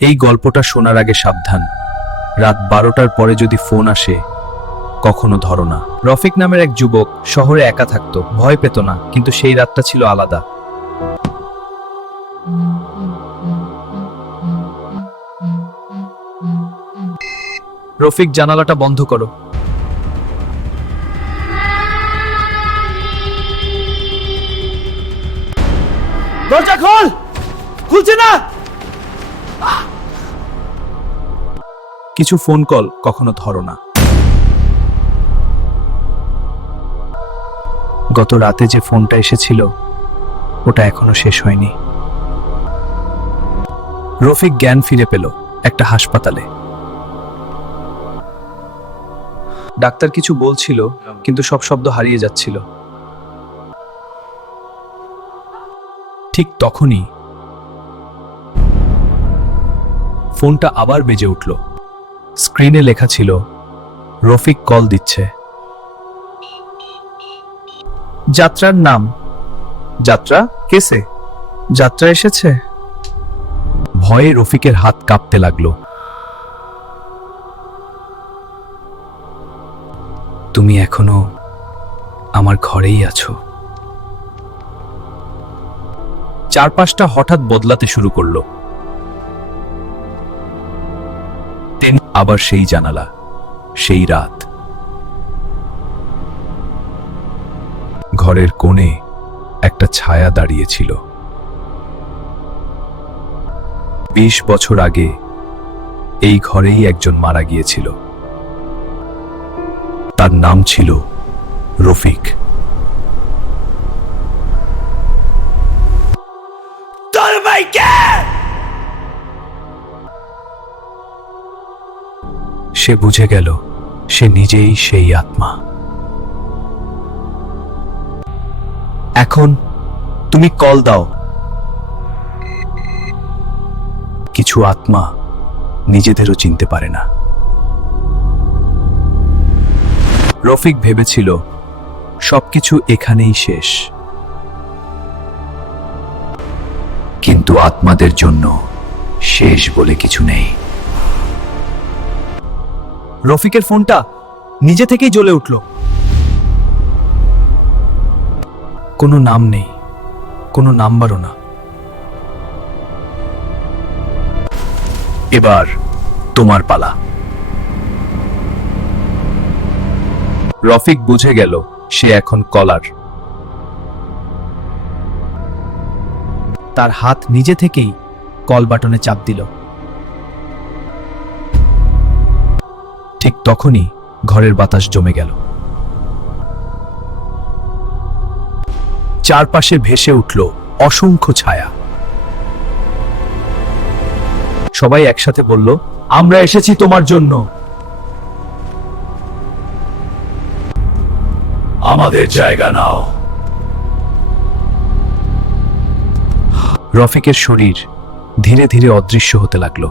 এই গল্পটা শোনার আগে সাবধান। রাত 12টার পরে যদি ফোন আসে কখনো ধরো না। রফিক নামের এক যুবক শহরে একা থাকতো, ভয় পেত না, কিন্তু সেই রাতটা ছিল আলাদা। রফিক, জানালাটা বন্ধ করো। দরজা খোল, খুলছে না। কিছু ফোন কল কখনো ধরো না। গত রাতে যে ফোনটা এসেছিল ওটা এখনো শেষ হয়নি। রফিক জ্ঞান ফিরে পেল একটা হাসপাতালে। ডাক্তার কিছু বলছিল, কিন্তু সব শব্দ হারিয়ে যাচ্ছিল। ঠিক তখনই ফোনটা আবার বেজে উঠল। স্ক্রিনে লেখা ছিল, রফিক কল দিচ্ছে। যাত্রার নাম। যাত্রা? কেসে? যাত্রা এসেছে। ভয়ে রফিকের হাত কাঁপতে লাগলো। তুমি এখনো আমার ঘরেই আছো। চারপাশটা হঠাৎ বদলাতে শুরু করলো। আবার সেই জানালা, সেই রাত। ঘরের কোণে একটা ছায়া দাঁড়িয়েছিল। 20 বছর আগে এই ঘরেই একজন মারা গিয়েছিল। তার নাম ছিল রফিক। তোর ভাইকে সে বুঝে গেল সে নিজেই সেই আত্মা। এখন তুমি কল দাও। কিছু আত্মা নিজেদেরও চিনতে পারে না। রফিক ভেবেছিল সবকিছু এখানেই শেষ, কিন্তু আত্মাদের জন্য শেষ বলে কিছু নেই। রফিকের ফোনটা নিজে থেকেই জ্বলে উঠল। কোনো নাম নেই, কোনো নাম্বারও না। এবার তোমার পালা। রফিক বুঝে গেল সে এখন কলার। তার হাত নিজে থেকেই কল বাটনে চাপ দিল। ঠিক তখনই ঘরের বাতাস জমে গেল। চারপাশে ভেসে উঠল অসংখ্য ছায়া। সবাই একসাথে বলল, আমরা এসেছি তোমার জন্য। আমাদের জায়গা নাও। রফিকের শরীর ধীরে ধীরে অদৃশ্য হতে লাগলো।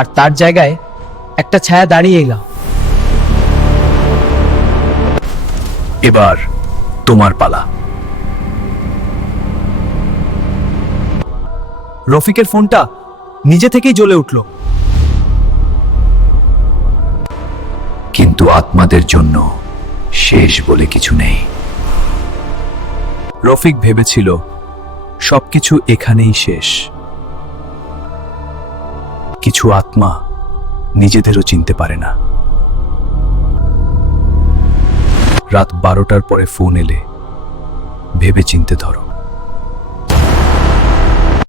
আর তার জায়গায় একটা ছায়া দাঁড়িয়ে এলো। এবার তোমার পালা। রফিকের ফোনটা নিজে থেকেই জ্বলে উঠল। কিন্তু আত্মাদের জন্য শেষ বলে কিছু নেই। রফিক ভেবেছিল সবকিছু এখানেই শেষ, কিছু আত্মা নিজেদেরও চিনতে পারে না। রাত 12টার পরে ফোন এলে ভেবে চিনতে ধরো।